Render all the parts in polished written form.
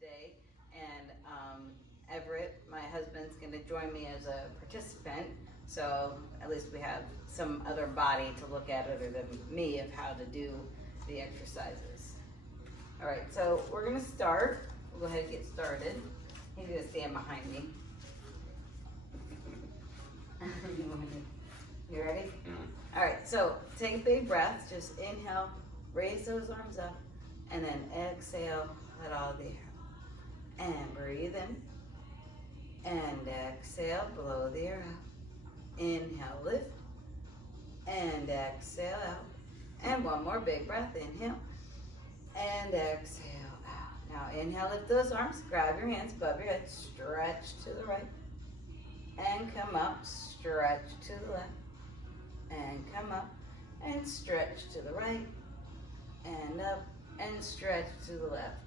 today, and Everett, my husband's going to join me as a participant, so at least we have some other body to look at other than me of how to do the exercises. All right, so we're going to start. We'll go ahead and get started. He's going to stand behind me. You ready? Mm-hmm. All right, so take a big breath. Just inhale, raise those arms up, and then exhale, let all the air out. And breathe in. And exhale, blow the air out. Inhale, lift. And exhale out. And one more big breath. Inhale. And exhale out. Now inhale, lift those arms. Grab your hands above your head. Stretch to the right. And come up. Stretch to the left. And come up. And stretch to the right. And up. And stretch to the left.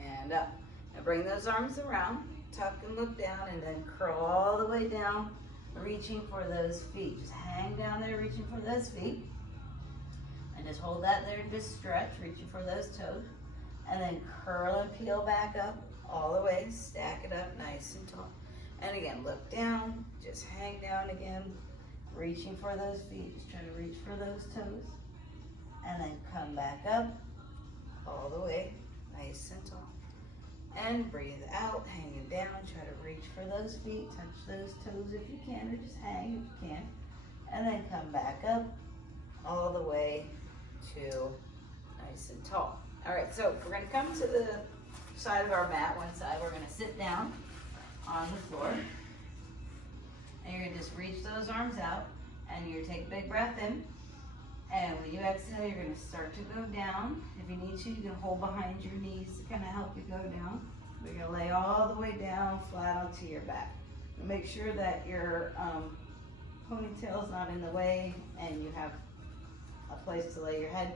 And up. Now bring those arms around. Tuck and look down, and then curl all the way down, reaching for those feet. Just hang down there, reaching for those feet. And just hold that there, just stretch, reaching for those toes. And then curl and peel back up all the way, stack it up nice and tall. And again, look down, just hang down again, reaching for those feet. Just try to reach for those toes. And then come back up all the way, nice and tall. And breathe out, hanging down. Try to reach for those feet. Touch those toes if you can, or just hang if you can. And then come back up all the way to nice and tall. All right, so we're going to come to the side of our mat. One side, we're going to sit down on the floor. And you're going to just reach those arms out. And you're going to take a big breath in. And when you exhale, you're going to start to go down. If you need to, you can hold behind your knees to kind of help you go down. We're going to lay all the way down, flat onto your back. And make sure that your ponytail is not in the way and you have a place to lay your head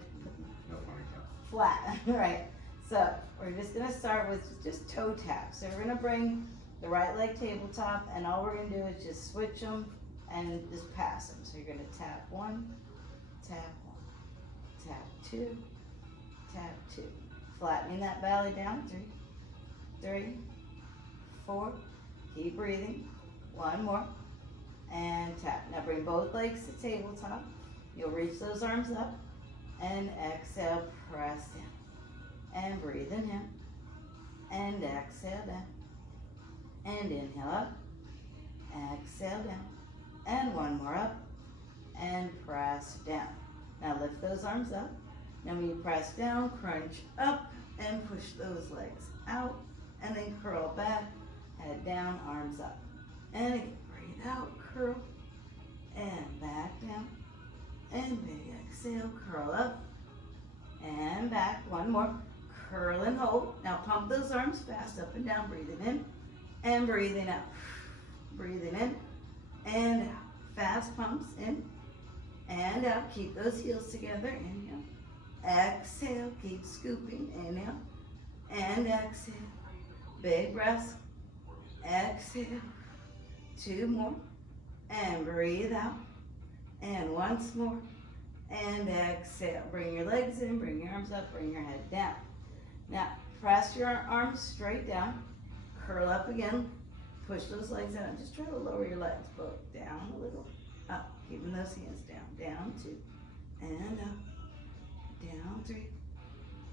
No ponytail. flat. Right. So we're just going to start with just toe taps. So we're going to bring the right leg tabletop, and all we're going to do is just switch them and just pass them. So you're going to tap one, tap one, tap two, tap two. Flattening that belly down. 3, 3, 4. Keep breathing. One more. And tap. Now bring both legs to tabletop. You'll reach those arms up. And exhale, press down. And breathe inhale. And exhale down. And inhale up. Exhale down. And one more up. And press down. Now lift those arms up. Now when you press down, crunch up and push those legs out. And then curl back, head down, arms up. And again, breathe out, curl, and back down. And big exhale, curl up, and back. One more, curl and hold. Now pump those arms fast, up and down, breathing in, and breathing out. Breathing in, and out. Fast pumps in, and out. Keep those heels together, inhale. Exhale, keep scooping, inhale, and exhale. Big breaths, exhale. 2 more, and breathe out. And once more, and exhale. Bring your legs in, bring your arms up, bring your head down. Now, press your arms straight down, curl up again, push those legs out, and just try to lower your legs, both down a little, up, keeping those hands down, down 2, and up, down 3,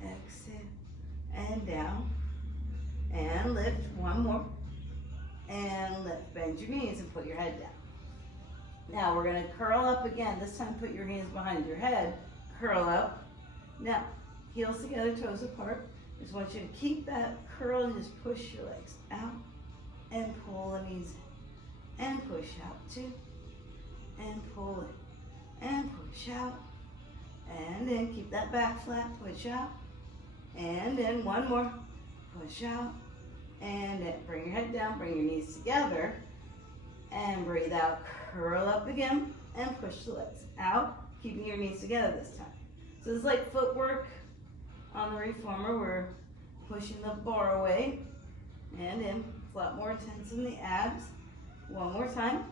exhale, and down, and lift, one more, and lift. Bend your knees and put your head down. Now we're going to curl up again. This time put your hands behind your head, curl up. Now, heels together, toes apart. Just want you to keep that curl and just push your legs out and pull the knees in. And push out 2, and pull it, and push out. And then keep that back flat, push out. And then one more, push out. And then bring your head down, bring your knees together. And breathe out, curl up again, and push the legs out, keeping your knees together this time. So it's like footwork on the reformer. We're pushing the bar away. And in, a lot more tense in the abs. One more time.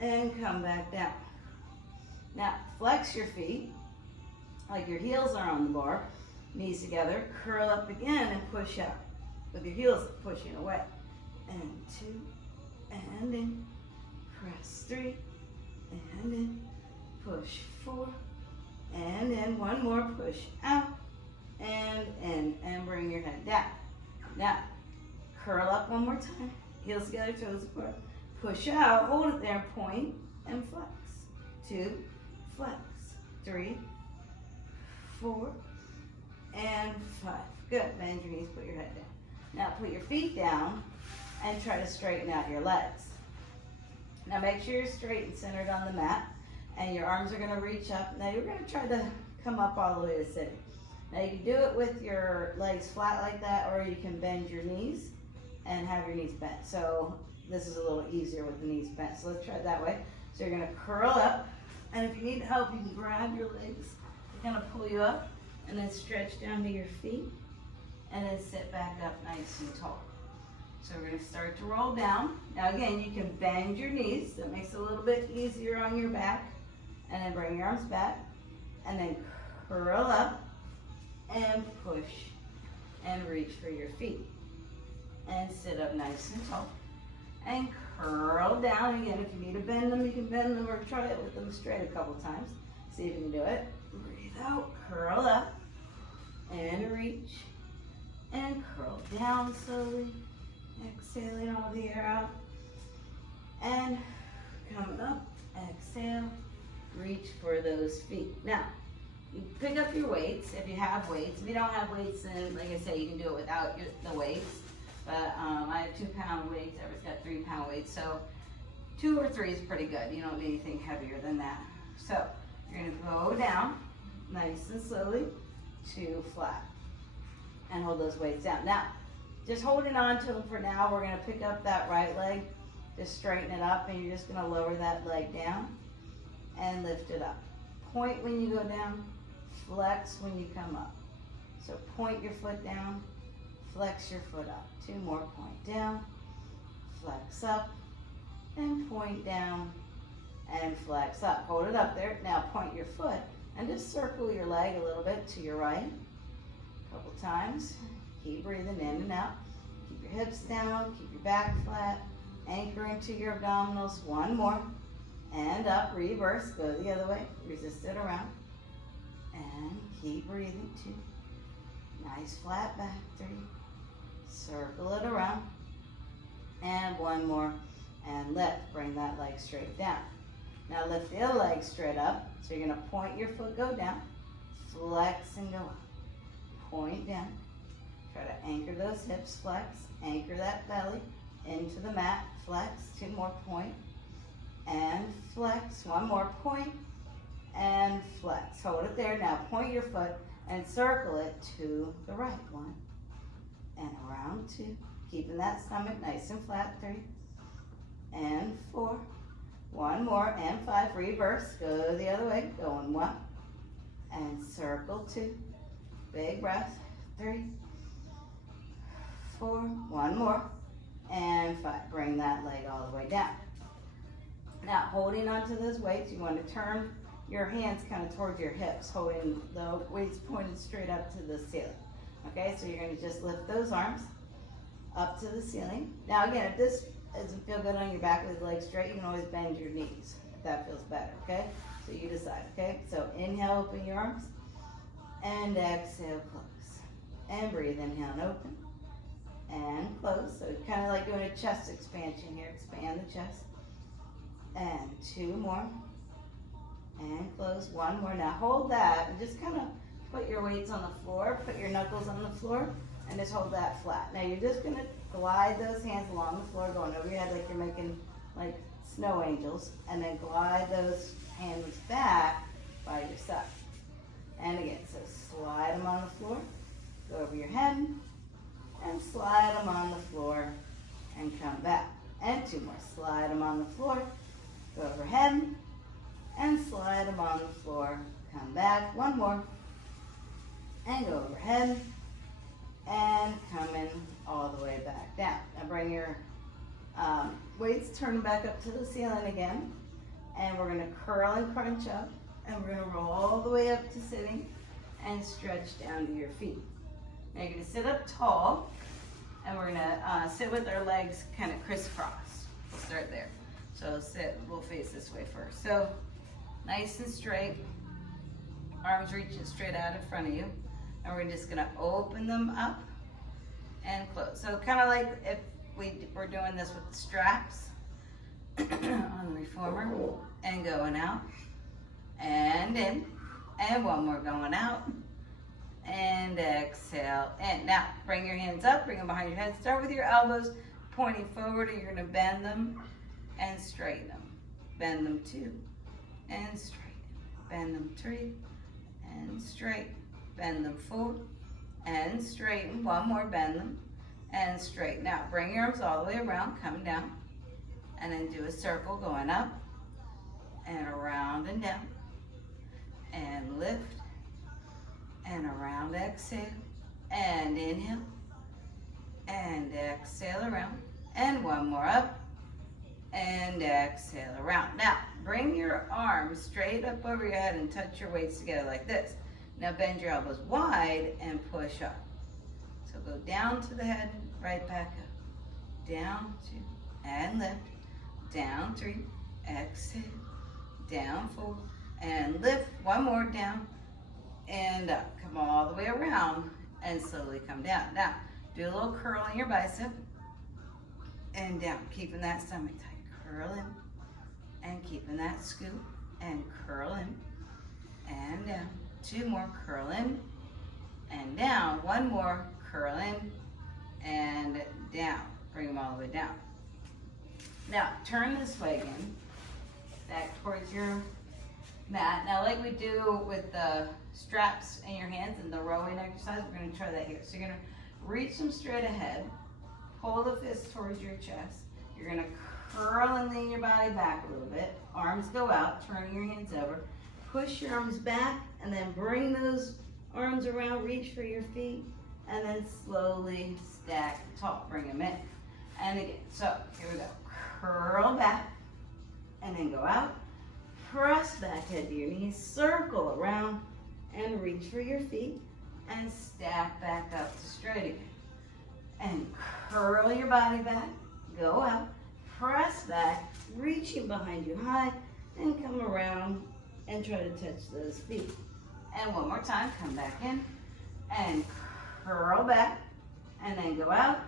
And come back down. Now, flex your feet like your heels are on the bar. Knees together, curl up again and push out. with your heels pushing away. And 2, and in, press 3, and in, push 4, and in, one more, push out, and in, and bring your head down. Now, curl up one more time, heels together, toes apart, push out, hold it there, point, and flex. 2, flex, 3, 4, and 5. Good, bend your knees, put your head down. Now put your feet down and try to straighten out your legs. Now make sure you're straight and centered on the mat, and your arms are gonna reach up. Now you're gonna try to come up all the way to sitting. Now you can do it with your legs flat like that, or you can bend your knees and have your knees bent. So this is a little easier with the knees bent. So let's try it that way. So you're gonna curl up, and if you need help, you can grab your legs. They're gonna pull you up, and then stretch down to your feet, and then sit back up nice and tall. So we're gonna start to roll down. Now again, you can bend your knees. That makes it a little bit easier on your back. And then bring your arms back, and then curl up, and push, and reach for your feet. And sit up nice and tall. And curl down. Again, if you need to bend them, you can bend them, or try it with them straight a couple times. See if you can do it. Breathe out, curl up, and reach, and curl down slowly. Exhaling all the air out, and coming up, exhale, reach for those feet. Now, you pick up your weights if you have weights. If you don't have weights, then like I say, you can do it without the weights. But I have 2-pound weights, Everett's got 3-pound weights, so 2 or 3 is pretty good. You don't need anything heavier than that. So you're gonna go down nice and slowly to flat, and hold those weights down. Now, just holding on to them for now. We're gonna pick up that right leg, just straighten it up, and you're just gonna lower that leg down and lift it up. Point when you go down, flex when you come up. So point your foot down, flex your foot up. 2 more, point down, flex up, and point down, and flex up. Hold it up there. Now point your foot, and just circle your leg a little bit to your right, a couple times. Keep breathing in and out. Keep your hips down, keep your back flat, anchor into your abdominals. 1 more, and up, reverse, go the other way, resist it around, and keep breathing. 2, nice flat back. 3, circle it around, and 1 more, and lift, bring that leg straight down. Now lift the other leg straight up, so you're gonna point your foot, go down, flex and go up, point down. Try to anchor those hips, flex, anchor that belly into the mat, flex, 2 more, point, and flex, 1 more, point, and flex. Hold it there. Now point your foot and circle it to the right. 1, and around 2, keeping that stomach nice and flat. 3, and 4, 1 more, and 5, reverse, go the other way, going 1, and circle 2, big breath. 3, 4, 1 more, and 5. Bring that leg all the way down. Now, holding onto those weights, you want to turn your hands kind of towards your hips, holding the weights pointed straight up to the ceiling. Okay, so you're going to just lift those arms up to the ceiling. Now, again, if this doesn't feel good on your back with the legs straight, you can always bend your knees if that feels better. Okay, so you decide. Okay, so inhale, open your arms, and exhale, close, and breathe. Inhale and open, and close. So kind of like doing a chest expansion here. Expand the chest. And 2 more. And close. 1 more. Now hold that and just kind of put your weights on the floor. Put your knuckles on the floor and just hold that flat. Now you're just going to glide those hands along the floor, going over your head like you're making like snow angels. And then glide those hands back by your side. And again, so slide them on the floor. Go over your head. And slide them on the floor and come back. And 2 more. Slide them on the floor, go overhead, and slide them on the floor, come back. 1 more, and go overhead, and come in all the way back down. Now bring your weights, turn them back up to the ceiling again, and we're gonna curl and crunch up, and we're gonna roll all the way up to sitting, and stretch down to your feet. Now you're gonna sit up tall, And we're gonna sit with our legs kind of crisscross. We'll start there. So sit, we'll face this way first. So nice and straight, arms reaching straight out in front of you. And we're just gonna open them up and close. So kind of like if we're doing this with the straps on the reformer, and going out, and in, and one more going out, and exhale, and now bring your hands up, bring them behind your head. Start with your elbows pointing forward, and you're gonna bend them and straighten them. Bend them 2 and straighten. Bend them 3 and straighten. Bend them 4 and straighten. One more, bend them and straighten. Now bring your arms all the way around, come down, and then do a circle going up and around and down, and lift and around, exhale, and inhale, and exhale around, and one more up, and exhale around. Now, bring your arms straight up over your head and touch your weights together like this. Now bend your elbows wide and push up. So go down to the head, right back up. Down 2, and lift. Down 3, exhale. Down 4, and lift. One more, down and up. Come all the way around and slowly come down. Now, do a little curl in your bicep and down, keeping that stomach tight. Curl in and keeping that scoop, and curl in and down. 2 more, curl in and down. 1 more, curl in and down. Bring them all the way down. Now, turn this leg in, back towards your mat. Now, like we do with the straps in your hands and the rowing exercise, we're going to try that here. So you're going to reach them straight ahead, pull the fist towards your chest. You're going to curl and lean your body back a little bit. Arms go out, turning your hands over. Push your arms back, and then bring those arms around, reach for your feet, and then slowly stack tall. Bring them in. And again, so here we go. Curl back, and then go out. Press back, head to your knees, circle around, and reach for your feet, and stack back up to straight again. And curl your body back, go out, press back, reaching behind you high, and come around and try to touch those feet. And one more time, come back in, and curl back, and then go out,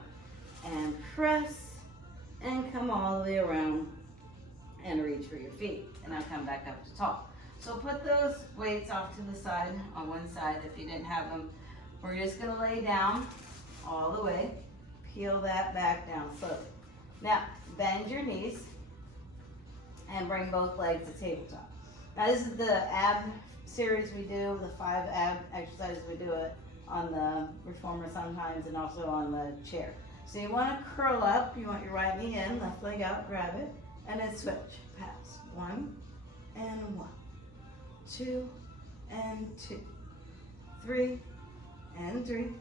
and press, and come all the way around, and reach for your feet. And now come back up to tall. So put those weights off to the side, on one side if you didn't have them. We're just gonna lay down all the way, peel that back down slowly. Now, bend your knees and bring both legs to tabletop. Now this is the ab series we do, the 5 ab exercises. We do it on the reformer sometimes and also on the chair. So you wanna curl up, you want your right knee in, left leg out, grab it, and then switch, pass. 1 and 1, 2 and 2, 3 and 3,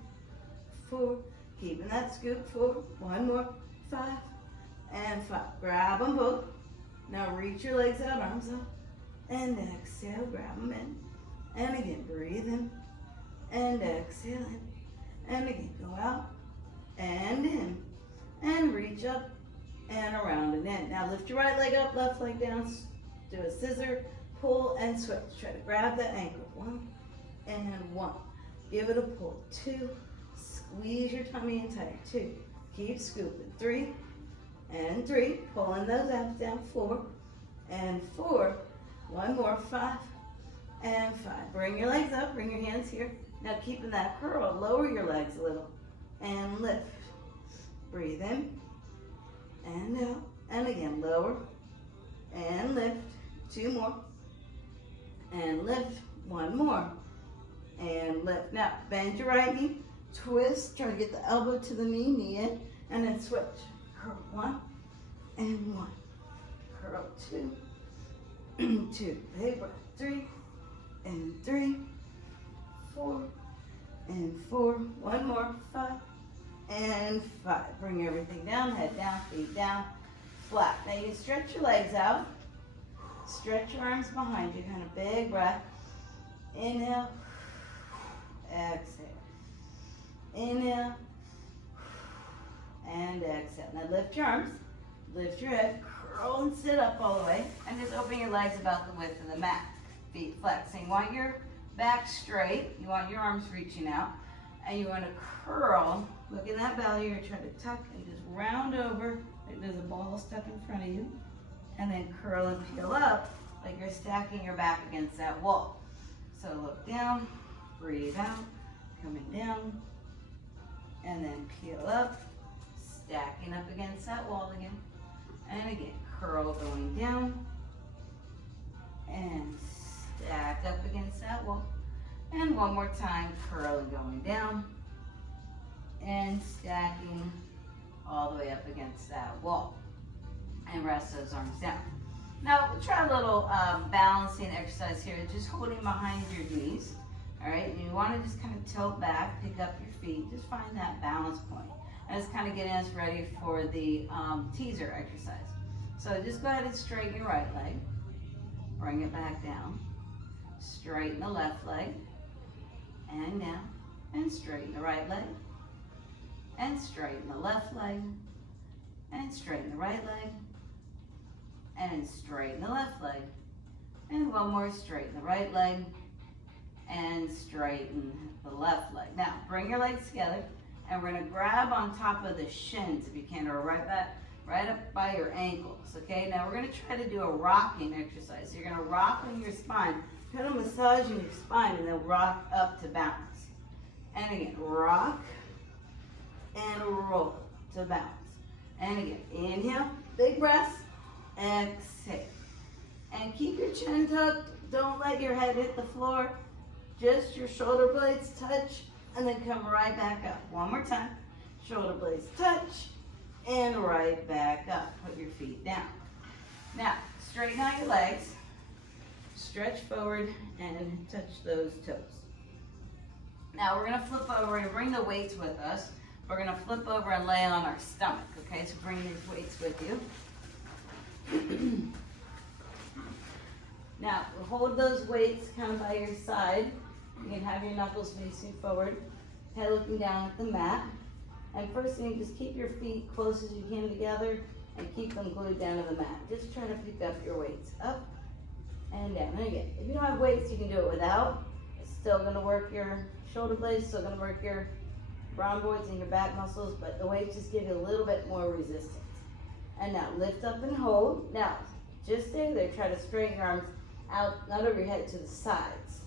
4, keeping that scoop, 4, 1 more, 5 and 5. Grab them both. Now reach your legs out, arms up, and exhale, grab them in. And again, breathe in, and exhale in. And again, go out, and in, and reach up, and around and in. Now lift your right leg up, left leg down, do a scissor, pull and switch. Try to grab that ankle, 1 and 1. Give it a pull, 2, squeeze your tummy in tight, 2. Keep scooping, 3 and 3, pulling those abs down, 4 and 4. 1 more, 5 and 5. Bring your legs up, bring your hands here. Now keeping that curl, lower your legs a little and lift. Breathe in and out, and again, lower and lift. 2 more and lift. 1 more and lift. Now bend your right knee, twist, try to get the elbow to the knee, knee in, and then switch. Curl 1 and 1. Curl 2, 2. Big breath. 3 and 3, 4 and 4. 1 more, 5 and 5. Bring everything down, head down, feet down, flat. Now you can stretch your legs out, stretch your arms behind you, kind of big breath. Inhale, exhale. Inhale, and exhale. Now lift your arms, lift your head, curl and sit up all the way, and just open your legs about the width of the mat. Feet flexing. You want your back straight, you want your arms reaching out, and you want to curl. Look in that belly, you're trying to tuck and just round over like there's a ball stuck in front of you, and then curl and peel up like you're stacking your back against that wall. So look down, breathe out, coming down, and then peel up, stacking up against that wall again, and again, curl going down, and stack up against that wall, and one more time, curl and going down, and stacking all the way up against that wall, and rest those arms down. Now, we'll try a little balancing exercise here, just holding behind your knees, all right? And you want to just kind of tilt back, pick up your feet, just find that balance point. And it's kind of getting us ready for the teaser exercise. So just go ahead and straighten your right leg, bring it back down, straighten the left leg, and down, and straighten the right leg, and straighten the left leg, and straighten the right leg, and straighten the left leg, and one more, straighten the right leg, and straighten the left leg. Now, bring your legs together, and we're gonna grab on top of the shins if you can, or right up by your ankles, okay? Now, we're gonna try to do a rocking exercise. So you're gonna rock on your spine, kind of massaging your spine, and then rock up to balance. And again, rock, and roll to balance. And again, inhale, big breath, exhale. And keep your chin tucked. Don't let your head hit the floor. Just your shoulder blades touch, and then come right back up. One more time. Shoulder blades touch, and right back up. Put your feet down. Now, straighten out your legs. Stretch forward and touch those toes. Now, we're going to flip over and bring the weights with us. We're going to flip over and lay on our stomach, okay? So bring these weights with you. Now, hold those weights kind of by your side. You can have your knuckles facing forward, head looking down at the mat. And first thing, just keep your feet close as you can together and keep them glued down to the mat. Just try to pick up your weights up and down. And again, if you don't have weights, you can do it without. It's still gonna work your shoulder blades, still gonna work your rhomboids and your back muscles, but the weights just give you a little bit more resistance. And now lift up and hold. Now, just stay there. Try to straighten your arms out, not over your head, to the sides.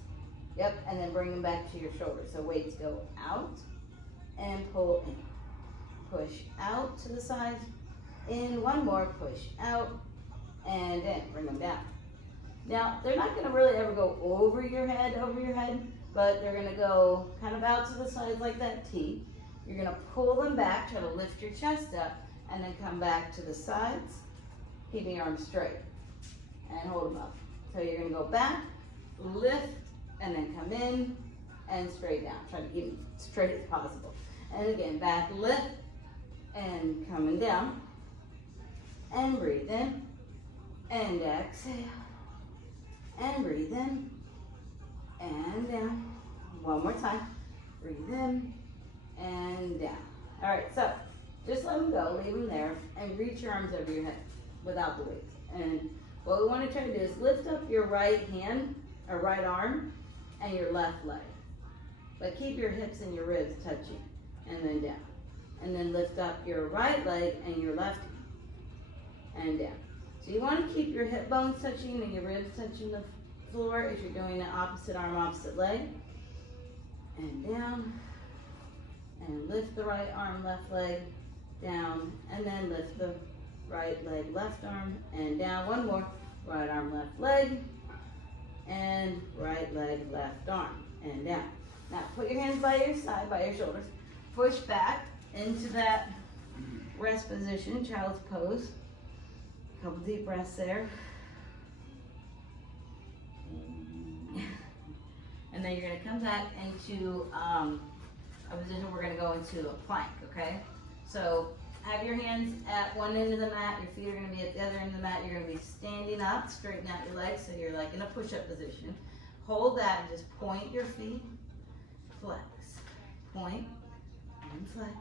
Yep, and then bring them back to your shoulders. So weights go out and pull in. Push out to the sides. In, one more, push out and in. Bring them down. Now, they're not gonna really ever go over your head, but they're gonna go kind of out to the sides like that T. You're gonna pull them back, try to lift your chest up, and then come back to the sides, keeping your arms straight, and hold them up. So you're gonna go back, lift, and then come in, and straight down. Try to keep them straight as possible. And again, back, lift, and coming down, and breathe in, and exhale, and breathe in, and down. One more time, breathe in, and down. All right, so just let them go, leave them there, and reach your arms over your head without the weights. And what we want to try to do is lift up your right hand, or right arm, and your left leg. But keep your hips and your ribs touching, and then down. And then lift up your right leg and your left hand, and down. So you want to keep your hip bones touching and your ribs touching the floor if you're doing the opposite arm, opposite leg. And down, and lift the right arm, left leg, down, and then lift the right leg, left arm, and down. One more, right arm, left leg, and right leg, left arm, and down. Now, put your hands by your side, by your shoulders. Push back into that rest position, child's pose. A couple deep breaths there. And then you're gonna come back into a position we're gonna go into a plank, okay? So have your hands at one end of the mat, your feet are gonna be at the other end of the mat. You're gonna be standing up, straighten out your legs, so you're like in a push-up position. Hold that and just point your feet, flex, point, and flex,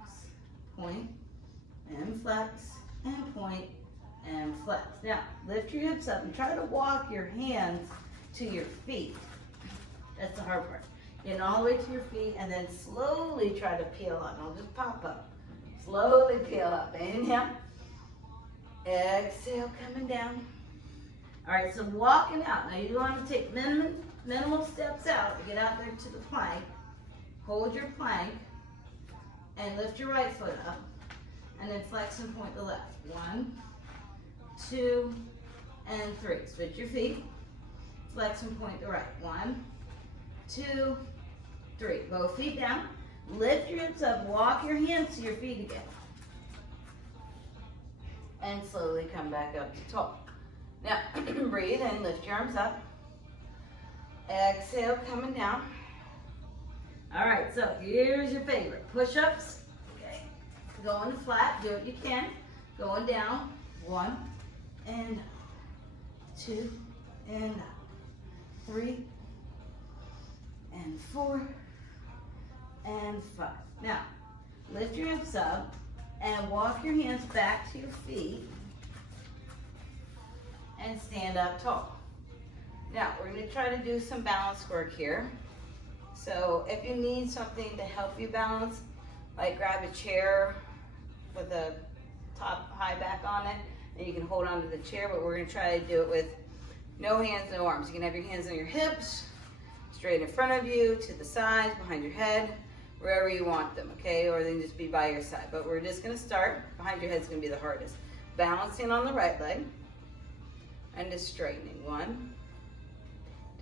point, and flex, and point, and flex. Now, lift your hips up and try to walk your hands to your feet. That's the hard part. Getting all the way to your feet and then slowly try to peel up. Don't just pop up. Slowly peel up. Inhale. Exhale, coming down. All right, so walking out. Now you want to take minimal steps out to get out there to the plank. Hold your plank and lift your right foot up. And then flex and point the left. 1, 2, and 3. Switch your feet. Flex and point the right. 1, 2, 3. Both feet down. Lift your hips up. Walk your hands to your feet again. And slowly come back up to tall. Now, breathe in. Lift your arms up. Exhale, coming down. All right, so here's your favorite. Push-ups. Okay. Going flat. Do what you can. Going down. 1, and 2, and 3, and 4, and 5. Now, lift your hips up and walk your hands back to your feet and stand up tall. Now, we're going to try to do some balance work here. So if you need something to help you balance, like grab a chair with a top high back on it, and you can hold on to the chair, but we're going to try to do it with no hands, no arms. You can have your hands on your hips, straight in front of you, to the sides, behind your head, wherever you want them, okay? Or they can just be by your side. But we're just going to start. Behind your head is going to be the hardest. Balancing on the right leg and just straightening. 1,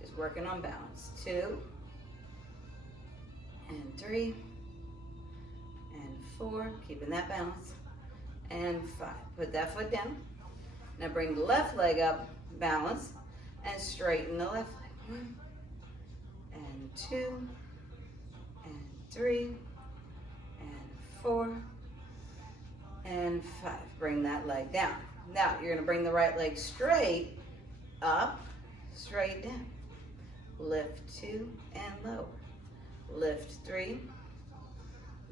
just working on balance. 2, and 3, and 4, keeping that balance, and 5. Put that foot down. Now bring the left leg up, balance, and straighten the left leg. 1, and 2, and 3, and 4, and 5. Bring that leg down. Now you're going to bring the right leg straight up, straight down. Lift 2 and lower. Lift 3,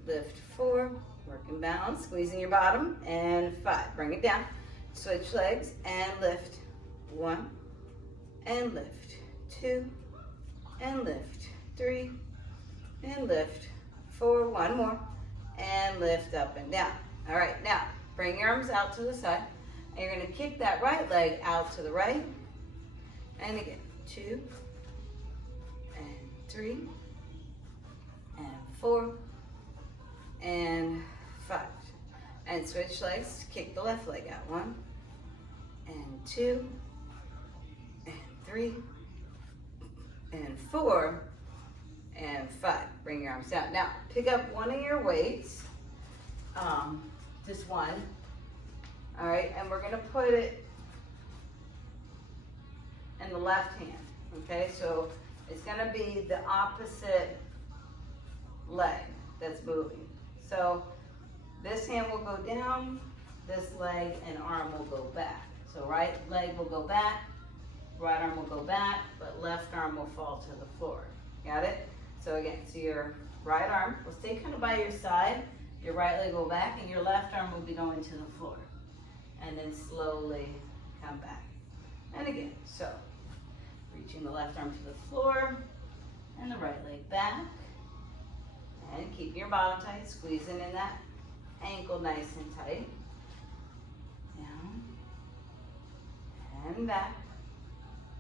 lift 4, working balance, squeezing your bottom, and 5. Bring it down. Switch legs and lift. 1, and lift. 2, and lift. 3, and lift. 4, 1 more, and lift up and down. All right, now bring your arms out to the side, and you're going to kick that right leg out to the right, and again, 2, and 3, and 4, and 5. And switch legs, kick the left leg out. 1, and 2, and 3, and 4, and 5. Bring your arms down. Now, pick up one of your weights, just one. All right, and we're gonna put it in the left hand, okay? So it's gonna be the opposite leg that's moving. So this hand will go down, this leg and arm will go back. So right leg will go back, right arm will go back, but left arm will fall to the floor. Got it? So again, so your right arm will stay kind of by your side, your right leg will back, and your left arm will be going to the floor. And then slowly come back. And again, so reaching the left arm to the floor, and the right leg back. And keep your bottom tight, squeezing in that ankle nice and tight. Down, and back.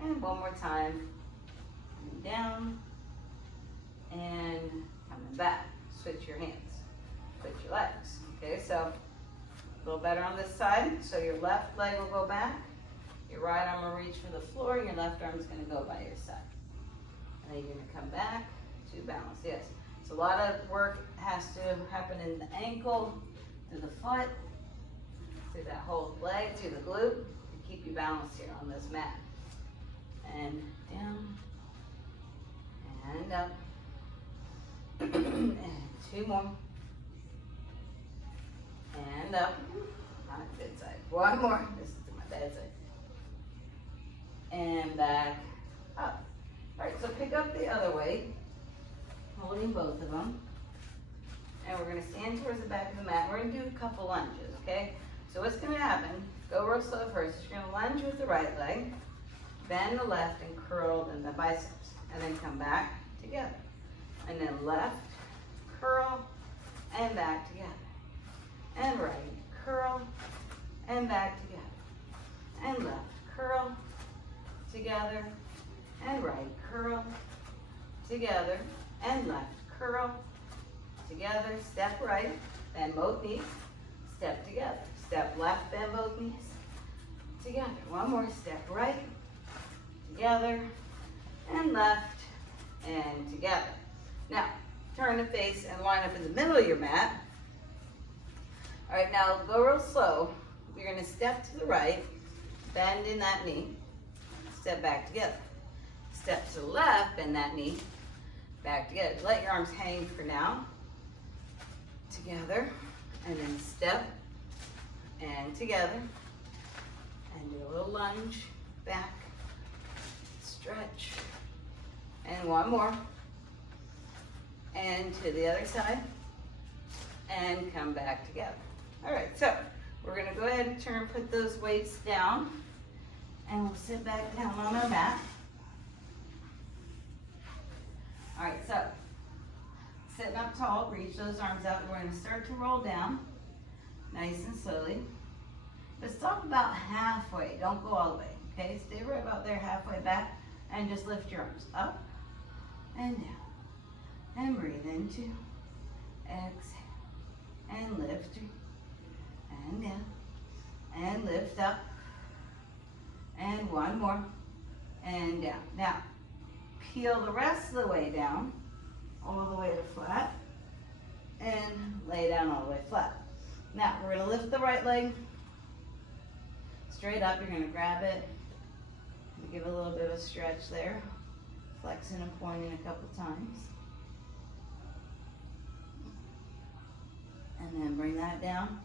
And one more time. Coming down, and coming back. Switch your hands, switch your legs. Okay, so a little better on this side. So your left leg will go back, your right arm will reach for the floor, and your left arm is going to go by your side. And then you're going to come back to balance. Yes, so a lot of work has to happen in the ankle, to the foot, through that whole leg, to the glute, to keep you balanced here on this mat. And down, and up, and 2 more, and up, not good side, 1 more, this is my bad side, and back up. All right, so pick up the other weight, holding both of them, and we're gonna stand towards the back of the mat. We're gonna do a couple lunges, okay? So what's gonna happen, go real slow first. You're gonna lunge with the right leg, bend the left and curl in the biceps, and then come back together. And then left, curl, and back together. And right, curl, and back together. And left, curl, together, and right, curl, together, and left, curl, together, step right, bend both knees, step together, step left, bend both knees, together. One more, step right, together, and left, and together. Now, turn the face and line up in the middle of your mat. All right, now go real slow. You're gonna step to the right, bend in that knee, step back together. Step to the left, bend that knee, back together. Let your arms hang for now. Together, and then step, and together, and do a little lunge, back, stretch, and one more, and to the other side, and come back together. All right, so we're gonna go ahead and turn, put those weights down, and we'll sit back down on our mat. All right, so sitting up tall, reach those arms out. We're gonna start to roll down, nice and slowly. But stop about halfway, don't go all the way, okay? Stay right about there, halfway back, and just lift your arms up and down. And breathe into, exhale, and lift, and down, and lift up, and one more, and down. Now, peel the rest of the way down, all the way to flat, and lay down all the way flat. Now, we're gonna lift the right leg straight up. You're gonna grab it, give it a little bit of a stretch there, flexing and pointing a couple times. And then bring that down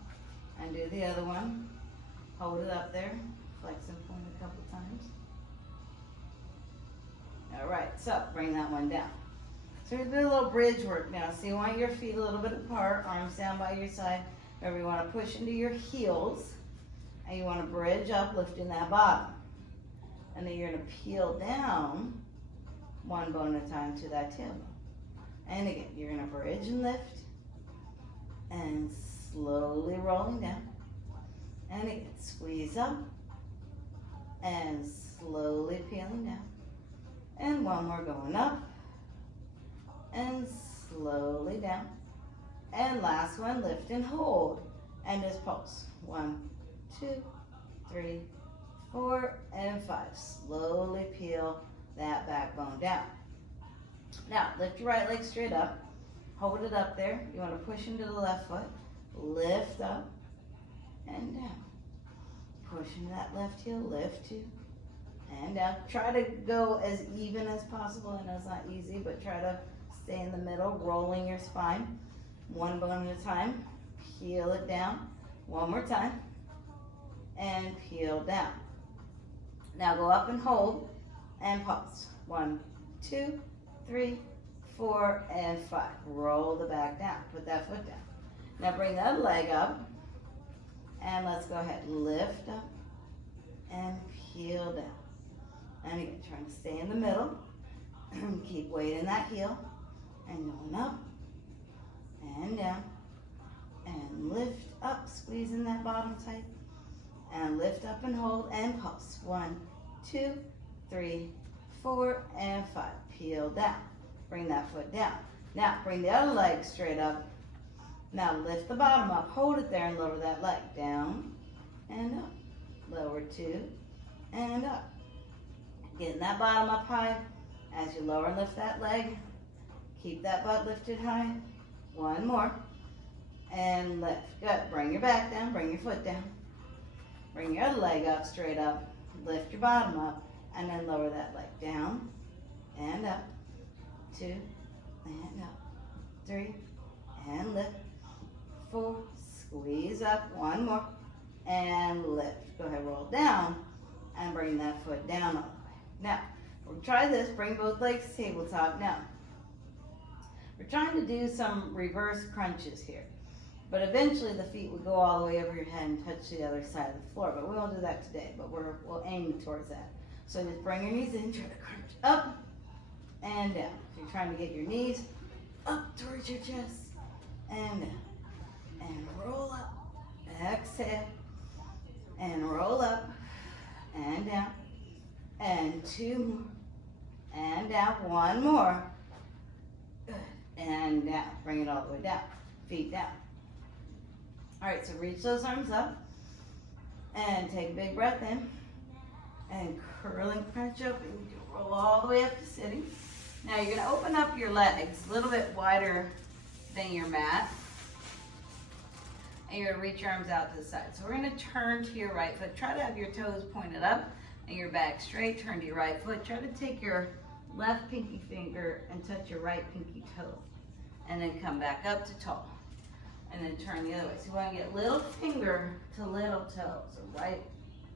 and do the other one. Hold it up there, flex and point a couple times. All right, so bring that one down. So we're gonna do a little bridge work now. So you want your feet a little bit apart, arms down by your side. Remember, you wanna push into your heels, and you wanna bridge up, lifting that bottom. And then you're gonna peel down one bone at a time to that tailbone. And again, you're gonna bridge and lift, and slowly rolling down. And again, squeeze up, and slowly peeling down. And one more going up, and slowly down. And last one, lift and hold, and just pulse. 1, 2, 3, 4, and 5. Slowly peel that backbone down. Now, lift your right leg straight up. Hold it up there. You want to push into the left foot. Lift up and down. Push into that left heel, lift you, and down. Try to go as even as possible. I know it's not easy, but try to stay in the middle, rolling your spine. One bone at a time. Peel it down. One more time. And peel down. Now go up and hold and pause. 1, 2, 3, 4, and 5. Roll the back down. Put that foot down. Now bring that leg up. And let's go ahead. Lift up and peel down. And again, trying to stay in the middle. Keep weight in that heel. And going up and down. And lift up, squeezing that bottom tight. And lift up and hold and pulse. 1, 2, 3, 4, and 5. Peel down. Bring that foot down. Now bring the other leg straight up. Now lift the bottom up. Hold it there and lower that leg. Down and up. Lower 2 and up. Getting that bottom up high. As you lower and lift that leg, keep that butt lifted high. One more. And lift. Good. Bring your back down. Bring your foot down. Bring your other leg up, straight up. Lift your bottom up. And then lower that leg. Down and up. 2 and up. 3 and lift. 4. Squeeze up. One more. And lift. Go ahead, roll down. And bring that foot down all the way. Now, we'll try this. Bring both legs tabletop. Now, we're trying to do some reverse crunches here. But eventually the feet would go all the way over your head and touch the other side of the floor. But we won't do that today, but we'll aim towards that. So just bring your knees in, try to crunch up and down. So you're trying to get your knees up towards your chest and down. And roll up. Exhale. And roll up and down. And 2 more. And down. 1 more. Good. And down. Bring it all the way down. Feet down. All right, so reach those arms up. And take a big breath in. And curl and crunch up. And you can roll all the way up to sitting. Now you're going to open up your legs a little bit wider than your mat. And you're going to reach your arms out to the side. So we're going to turn to your right foot. Try to have your toes pointed up and your back straight. Turn to your right foot. Try to take your left pinky finger and touch your right pinky toe. And then come back up to tall. And then turn the other way. So you want to get little finger to little toe. So right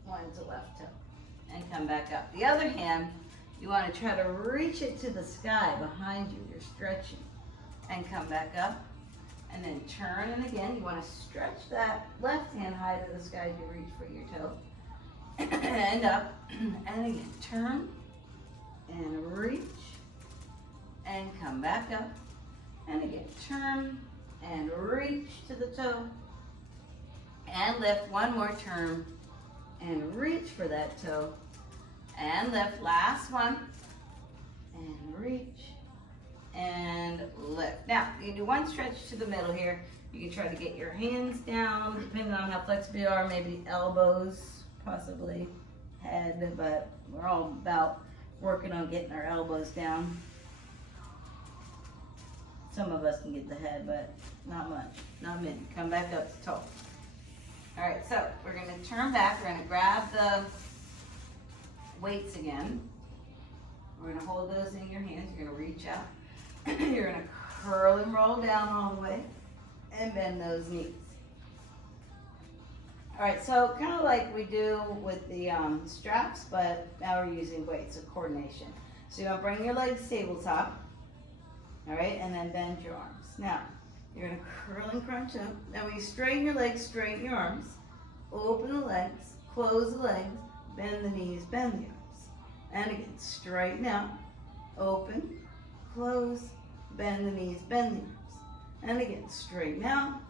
one to left toe. And come back up. The other hand, you want to try to reach it to the sky behind you. You're stretching. And come back up. And then turn, and again, you want to stretch that left hand high to the sky as you reach for your toe. And up, and again, turn, and reach, and come back up. And again, turn, and reach to the toe. And lift, one more turn, and reach for that toe. And lift, last one, and reach. And lift. Now, you can do one stretch to the middle here. You can try to get your hands down, depending on how flexible you are, maybe elbows, possibly head, but we're all about working on getting our elbows down. Some of us can get the head, but not much, not many. Come back up to tall. All right, so we're gonna turn back. We're gonna grab the weights again. We're gonna hold those in your hands. You're gonna reach out. You're going to curl and roll down all the way and bend those knees. All right, so kind of like we do with the straps, but now we're using weights, so coordination. So you want to bring your legs tabletop, all right, and then bend your arms. Now, you're going to curl and crunch up. Now, when you straighten your legs, straighten your arms. Open the legs, close the legs, bend the knees, bend the arms. And again, straighten out, open, close, bend the knees, bend the arms. And again, straighten out,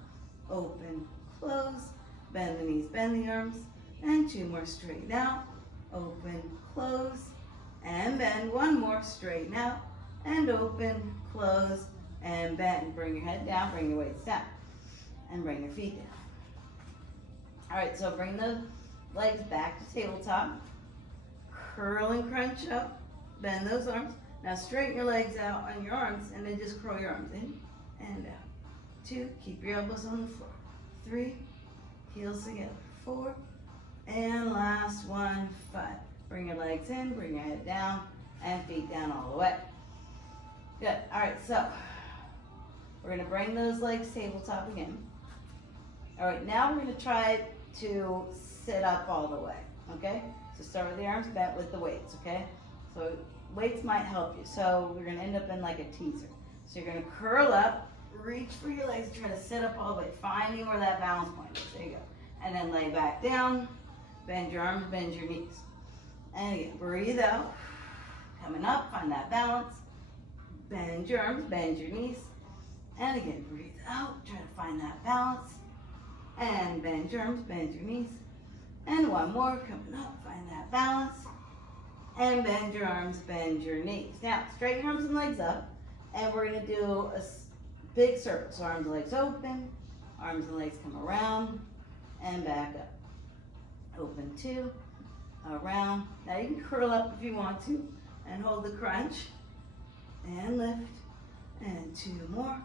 open, close, bend the knees, bend the arms. And 2 more, straighten out, open, close, and bend. 1 more, straighten out, and open, close, and bend. Bring your head down, bring your weights down, and bring your feet down. All right, so bring the legs back to tabletop. Curl and crunch up, bend those arms. Now straighten your legs out on your arms and then just curl your arms in and out. 2, keep your elbows on the floor. 3, heels together. 4, and last one, 5. Bring your legs in, bring your head down, and feet down all the way. Good, all right, so we're gonna bring those legs tabletop again. All right, now we're gonna try to sit up all the way, okay? So start with the arms bent with the weights, okay? So weights might help you. So we're going to end up in like a teaser. So you're going to curl up, reach for your legs, try to sit up all the way, finding where that balance point is. There you go. And then lay back down, bend your arms, bend your knees. And again, breathe out. Coming up, find that balance. Bend your arms, bend your knees. And again, breathe out, try to find that balance. And bend your arms, bend your knees. And 1 more, coming up, find that balance. And bend your arms, bend your knees. Now, straighten your arms and legs up, and we're going to do a big circle. So arms and legs open, arms and legs come around, and back up. Open 2, around. Now you can curl up if you want to, and hold the crunch, and lift, and 2 more.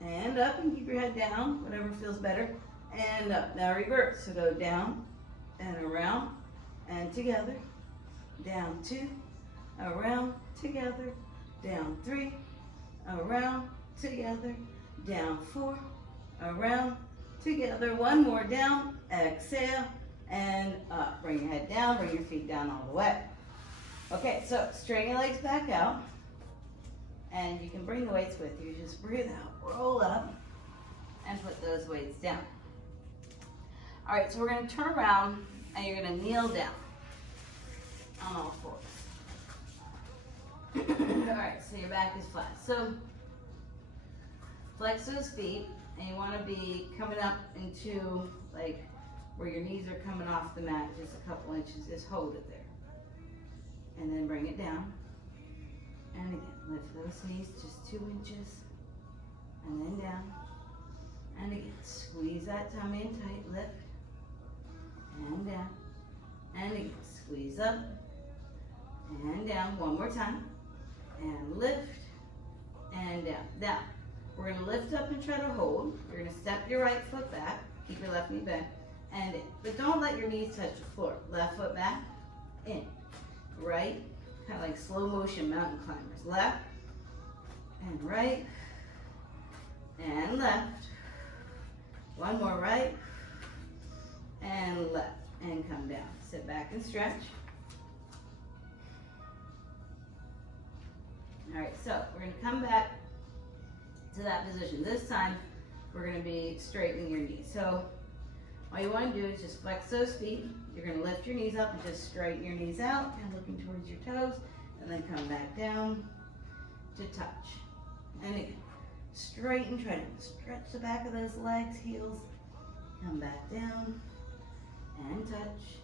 And up, and keep your head down, whatever feels better, and up. Now reverse, so go down, and around, and together. Down 2, around, together, down 3, around, together, down 4, around, together. 1 more, down, exhale, and up. Bring your head down, bring your feet down all the way. Okay, so straighten your legs back out, and you can bring the weights with you. Just breathe out, roll up, and put those weights down. All right, so we're gonna turn around and you're gonna kneel down on all fours. All right, so your back is flat. So flex those feet, and you wanna be coming up into like where your knees are coming off the mat, just a couple inches. Just hold it there. And then bring it down. And again, lift those knees just 2 inches. And then down. And again, squeeze that tummy in tight, lift. And down. And again, squeeze up. And down, one more time. And lift. And down. Now, we're gonna lift up and try to hold. You're gonna step your right foot back. Keep your left knee bent. And in. But don't let your knees touch the floor. Left foot back, in. Right, kind of like slow motion mountain climbers. Left, and right, and left. One more, right, and left. And come down. Sit back and stretch. All right, so we're gonna come back to that position. This time, we're gonna be straightening your knees. So all you want to do is just flex those feet. You're going to lift your knees up and just straighten your knees out and looking towards your toes, and then come back down to touch. And again, straighten, try to stretch the back of those legs, heels. Come back down and touch.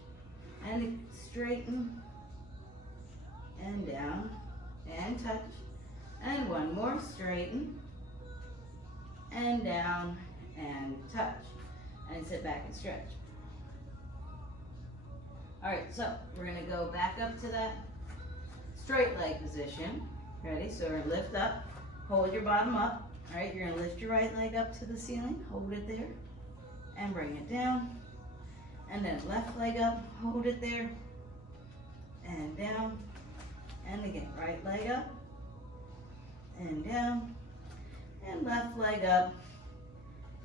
And straighten and down and touch. And one more, straighten and down and touch. And sit back and stretch. All right, so we're gonna go back up to that straight leg position. Ready? So we're gonna lift up, hold your bottom up. All right, you're gonna lift your right leg up to the ceiling, hold it there, and bring it down. And then left leg up, hold it there, and down. And again, right leg up, and down, and left leg up,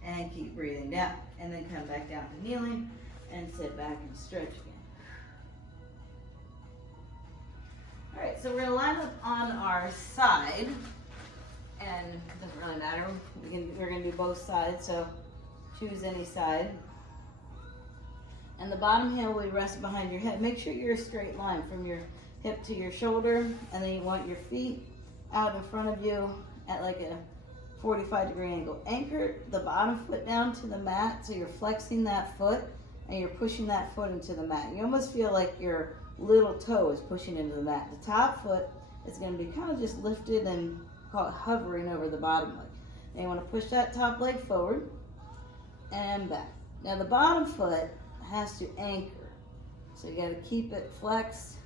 and keep breathing down. And then come back down to kneeling and sit back and stretch again. All right, so we're gonna line up on our side, and it doesn't really matter. We're gonna do both sides, so choose any side. And the bottom heel will rest behind your head. Make sure you're a straight line from your hip to your shoulder, and then you want your feet out in front of you at like a 45-degree angle. Anchor the bottom foot down to the mat, so you're flexing that foot and you're pushing that foot into the mat. You almost feel like your little toe is pushing into the mat. The top foot is going to be kind of just lifted and call it hovering over the bottom leg. And you want to push that top leg forward and back. Now the bottom foot has to anchor, so you got to keep it flexed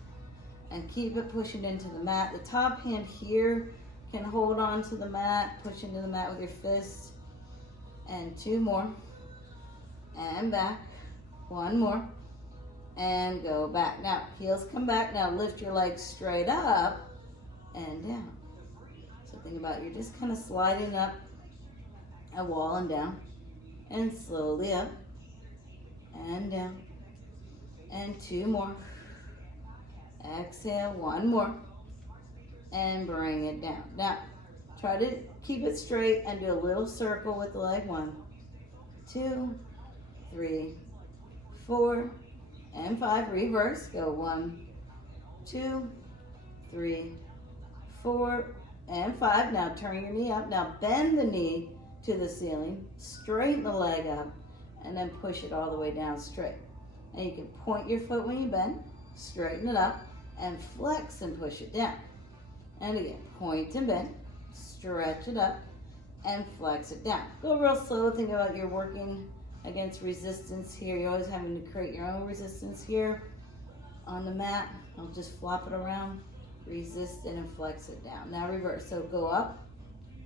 and keep it pushing into the mat. The top hand here can hold on to the mat, push into the mat with your fists. And 2 more. And back. 1 more. And go back. Now, heels come back. Now lift your legs straight up and down. So think about you're just kind of sliding up a wall and down. And slowly up and down. And 2 more. Exhale, 1 more. And bring it down. Now, try to keep it straight and do a little circle with the leg. 1, 2, 3, 4, and 5. Reverse. Go 1, 2, 3, 4, and 5. Now turn your knee up. Now bend the knee to the ceiling. Straighten the leg up, and then push it all the way down straight. And you can point your foot when you bend, straighten it up, and flex and push it down. And again, point and bend, stretch it up, and flex it down. Go real slow. Think about you're working against resistance here. You're always having to create your own resistance here on the mat. I'll just flop it around, resist it, and flex it down. Now reverse. So go up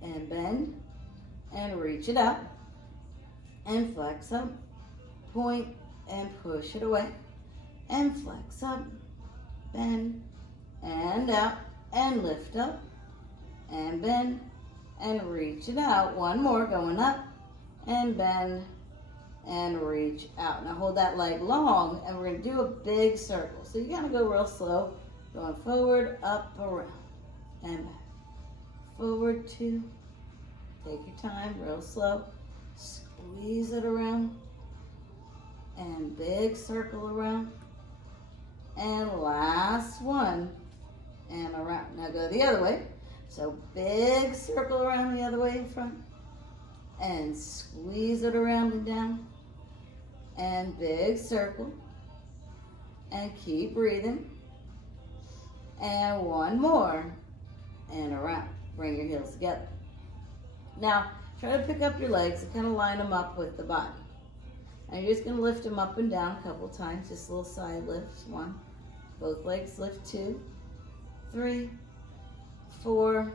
and bend and reach it up and flex up, point and push it away, and flex up, bend and out, and lift up and bend and reach it out. 1 more, going up and bend and reach out. Now hold that leg long, and we're going to do a big circle. So you got to go real slow, going forward, up, around, and back. Forward 2, take your time, real slow, Squeeze it around. And big circle around. And last one. And around. Now go the other way. So big circle around the other way in front. And squeeze it around and down. And big circle. And keep breathing. And one more. And around. Bring your heels together. Now, try to pick up your legs and kind of line them up with the body. And you're just going to lift them up and down a couple times. Just little side lifts. 1. Both legs lift. 2, 3, 4,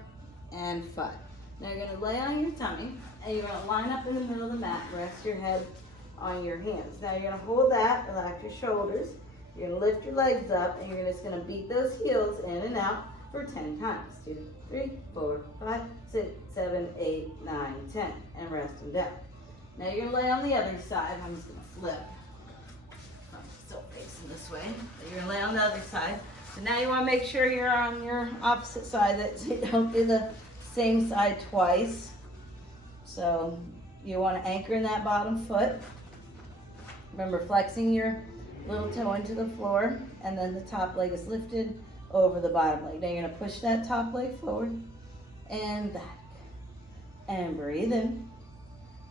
and 5. Now you're going to lay on your tummy. And you're going to line up in the middle of the mat. Rest your head on your hands. Now you're going to hold that. Relax your shoulders. You're going to lift your legs up. And you're just going to beat those heels in and out for 10 times. 2, 3, 4, 5, 6, 7, 8, 9, 10. And rest them down. Now you're going to lay on the other side. I'm just going to flip. I'm still facing this way. But you're going to lay on the other side. So now you want to make sure you're on your opposite side, that you don't do the same side twice. So you want to anchor in that bottom foot. Remember, flexing your little toe into the floor, and then the top leg is lifted over the bottom leg. Now you're going to push that top leg forward and back. And breathe in.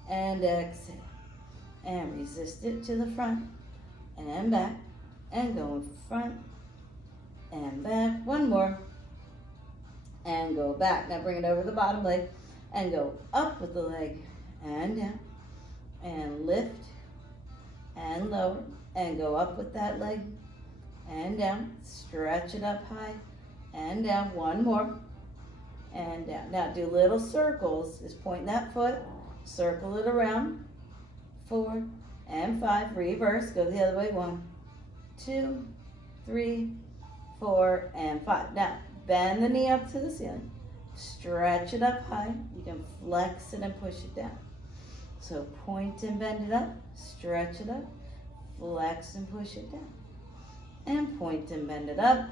And exhale. And resist it to the front. And back. And go in front. And back. One more. And go back. Now bring it over the bottom leg. And go up with the leg. And down. And lift. And lower. And go up with that leg. And down. Stretch it up high. And down. One more. And down. Now do little circles. Just point that foot. Circle it around. 4 and 5. Reverse. Go the other way. 1, 2, 3, 4, and 5. Now, bend the knee up to the ceiling. Stretch it up high. You can flex it and push it down. So point and bend it up. Stretch it up. Flex and push it down. And point and bend it up.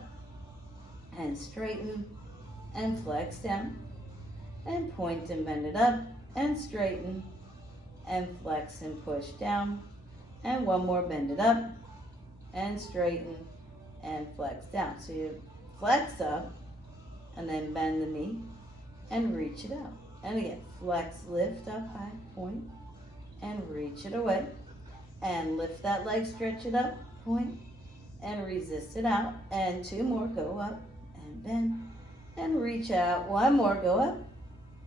And straighten and flex down. And point and bend it up. And straighten and flex and push down. And one more, bend it up and straighten and flex down. So you flex up and then bend the knee and reach it out. And again, flex, lift up high, point, and reach it away. And lift that leg, stretch it up, point, and resist it out. And 2 more, go up and bend and reach out. 1 more, go up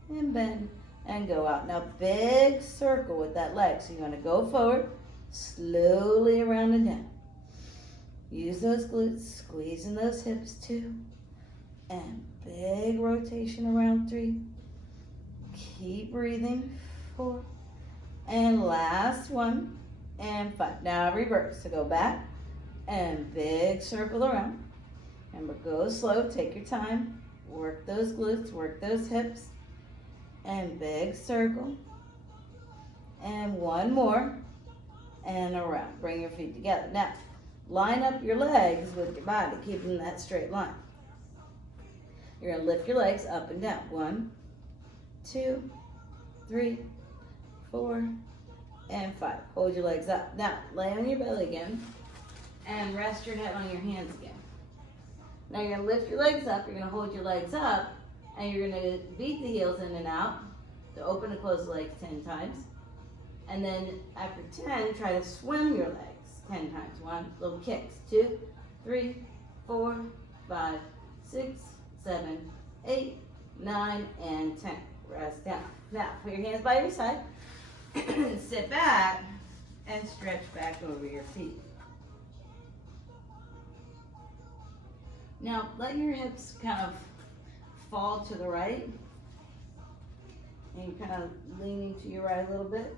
and bend and go out. Now big circle with that leg. So you're going to go forward, slowly around and down. Use those glutes, squeezing those hips 2. And big rotation around 3. Keep breathing. 4. And last 1. And 5. Now reverse. So go back and big circle around. Remember, go slow, take your time. Work those glutes, work those hips. And big circle. And 1 more. And around. Bring your feet together. Now, line up your legs with your body, keeping that straight line. You're going to lift your legs up and down. 1, 2, 3, 4, and 5. Hold your legs up. Now, lay on your belly again. And rest your head on your hands again. Now you're going to lift your legs up. You're going to hold your legs up. And you're going to beat the heels in and out to open and close the legs 10 times. And then after 10, try to swim your legs 10 times. 1, little kicks. 2, 3, 4, 5, 6, 7, 8, 9, and 10. Rest down. Now, put your hands by your side. Sit back and stretch back over your feet. Now, let your hips kind of fall to the right, and you kind of leaning to your right a little bit,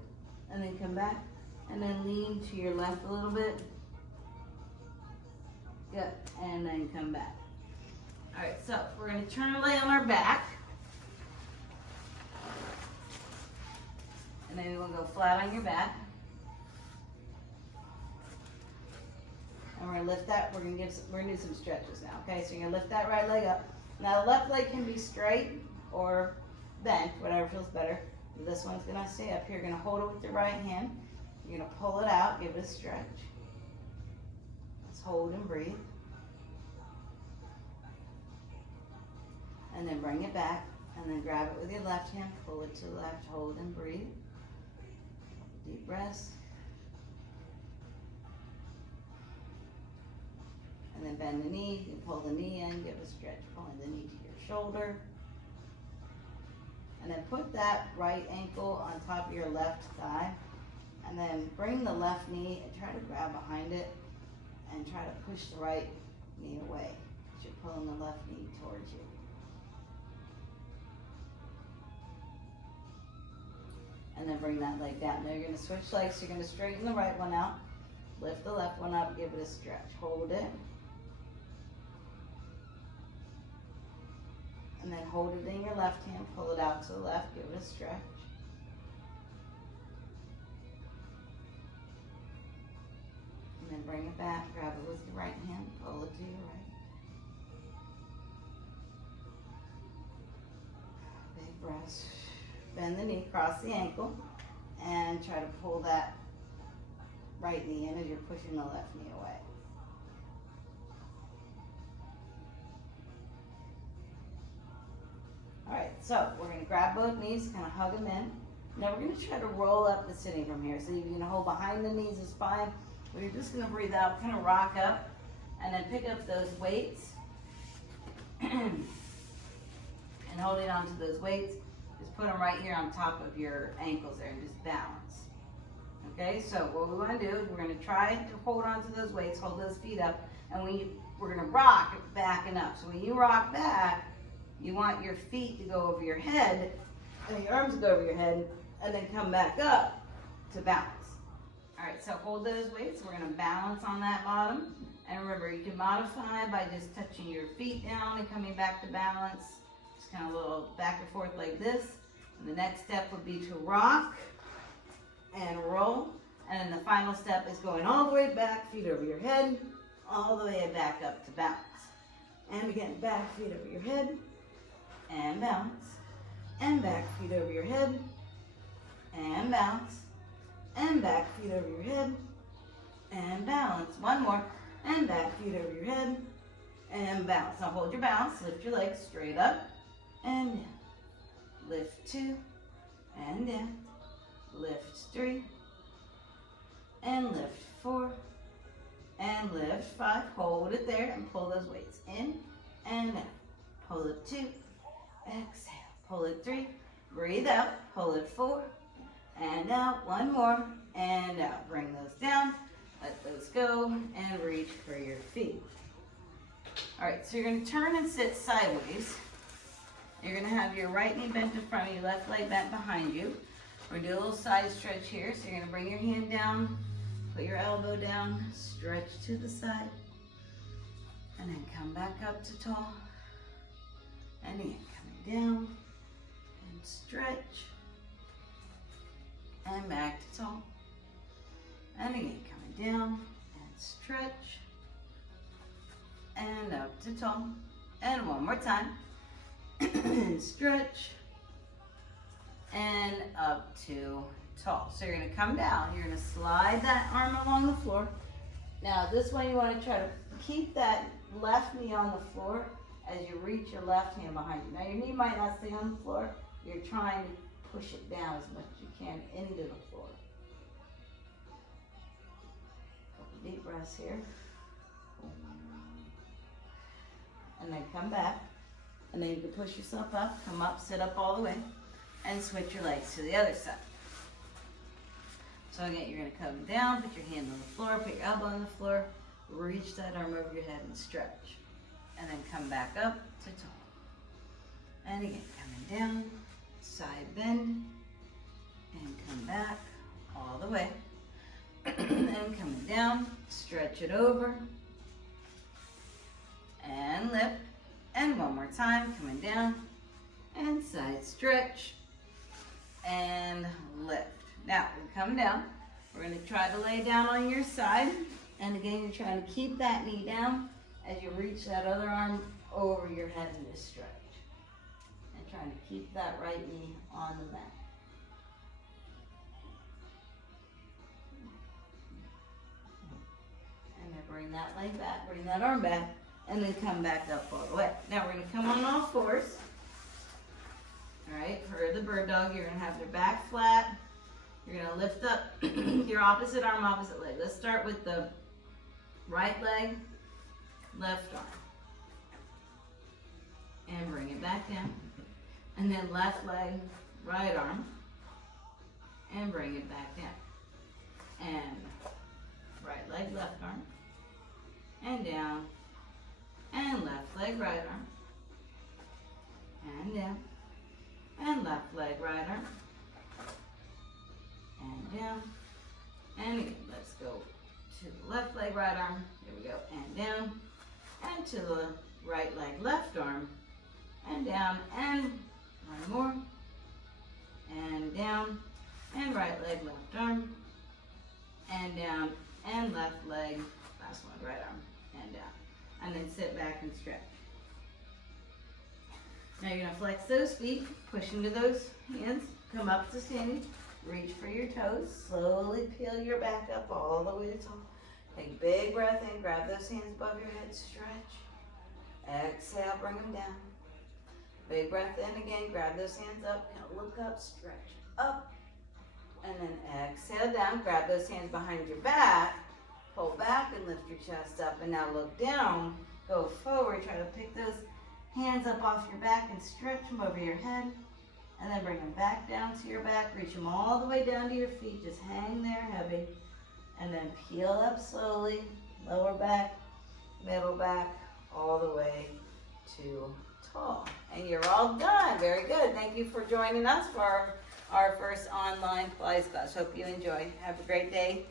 and then come back, and then lean to your left a little bit. Good, and then come back. All right, so we're going to turn and lay on our back, and then we'll go flat on your back, and we're going to lift that. We're going to do some stretches now. Okay, so you're going to lift that right leg up. Now the left leg can be straight or bent, whatever feels better. This one's gonna stay up here. You're gonna hold it with your right hand. You're gonna pull it out, give it a stretch. Let's hold and breathe. And then bring it back, and then grab it with your left hand, pull it to the left, hold and breathe. Deep breaths. And then bend the knee, you pull the knee in, give a stretch, pulling the knee to your shoulder. And then put that right ankle on top of your left thigh. And then bring the left knee and try to grab behind it and try to push the right knee away. You're pulling the left knee towards you. And then bring that leg down. Now you're going to switch legs. So you're going to straighten the right one out. Lift the left one up, give it a stretch. Hold it. And then hold it in your left hand, pull it out to the left, give it a stretch. And then bring it back, grab it with your right hand, pull it to your right. Big breaths. Bend the knee, cross the ankle, and try to pull that right knee in as you're pushing the left knee away. All right, so we're gonna grab both knees, kind of hug them in. Now we're gonna try to roll up the sitting from here. So you can hold behind the knees is fine. We're just gonna breathe out, kind of rock up, and then pick up those weights. And holding on to those weights, just put them right here on top of your ankles there and just balance. Okay, so what we wanna do is we're gonna try to hold on to those weights, hold those feet up, and we're gonna rock backing up. So when you rock back, you want your feet to go over your head and your arms to go over your head and then come back up to balance. All right, so hold those weights. We're gonna balance on that bottom. And remember, you can modify by just touching your feet down and coming back to balance. Just kind of a little back and forth like this. And the next step would be to rock and roll. And then the final step is going all the way back, feet over your head, all the way back up to balance. And again, back, feet over your head, and balance, and back, feet over your head, and balance, and back, feet over your head, and balance. One more, and back, feet over your head, and balance. Now hold your balance, lift your legs straight up, and down. Lift 2, and down. Lift 3, and lift 4, and lift 5. Hold it there, and pull those weights in, and down. Pull it 2, exhale, pull it 3, breathe out, pull it 4, and out, one more, and out. Bring those down, let those go, and reach for your feet. All right, so you're gonna turn and sit sideways. You're gonna have your right knee bent in front of you, left leg bent behind you. We're gonna do a little side stretch here. So you're gonna bring your hand down, put your elbow down, stretch to the side, and then come back up to tall. And again, coming down, and stretch, and back to tall. And again, coming down, and stretch, and up to tall. And one more time. And stretch, and up to tall. So you're gonna come down, you're gonna slide that arm along the floor. Now this one you wanna try to keep that left knee on the floor as you reach your left hand behind you. Now your knee might not stay on the floor, you're trying to push it down as much as you can into the floor. Couple deep breaths here. And then come back. And then you can push yourself up, come up, sit up all the way, and switch your legs to the other side. So again, you're gonna come down, put your hand on the floor, put your elbow on the floor, reach that arm over your head and stretch. And then come back up to tall. And again, coming down, side bend, and come back all the way. And then coming down, stretch it over, and lift. And one more time, coming down, and side stretch, and lift. Now, we come down. We're gonna try to lay down on your side. And again, you're trying to keep that knee down as you reach that other arm over your head and just stretch. And trying to keep that right knee on the mat. bring that leg back, bring that arm back, and then come back up all the way. Now we're gonna come on all fours. All right, for the bird dog, you're gonna have your back flat. You're gonna lift up your opposite arm, opposite leg. Let's start with the right leg, left arm. And bring it back down. And then left leg, right arm. And bring it back down. And right leg, left arm. And down. And left leg, right arm. And down. And left leg, right arm. And down. And again, let's go to the left leg, right arm. Here we go. And down. And to the right leg, left arm. And down. And one more. And down. And right leg, left arm. And down. And left leg, last one, right arm. And down. And then sit back and stretch. Now you're going to flex those feet. Push into those hands. Come up to standing. Reach for your toes. Slowly peel your back up all the way to top. Take a big breath in. Grab those hands above your head. Stretch. Exhale. Bring them down. Big breath in again. Grab those hands up. Look up. Stretch up. And then exhale down. Grab those hands behind your back. Pull back and lift your chest up. And now look down. Go forward. Try to pick those hands up off your back and stretch them over your head. And then bring them back down to your back. Reach them all the way down to your feet. Just hang there heavy. And then peel up slowly. Lower back, middle back, all the way to tall. And you're all done. Very good. Thank you for joining us for our first online Pilates class. Hope you enjoy. Have a great day.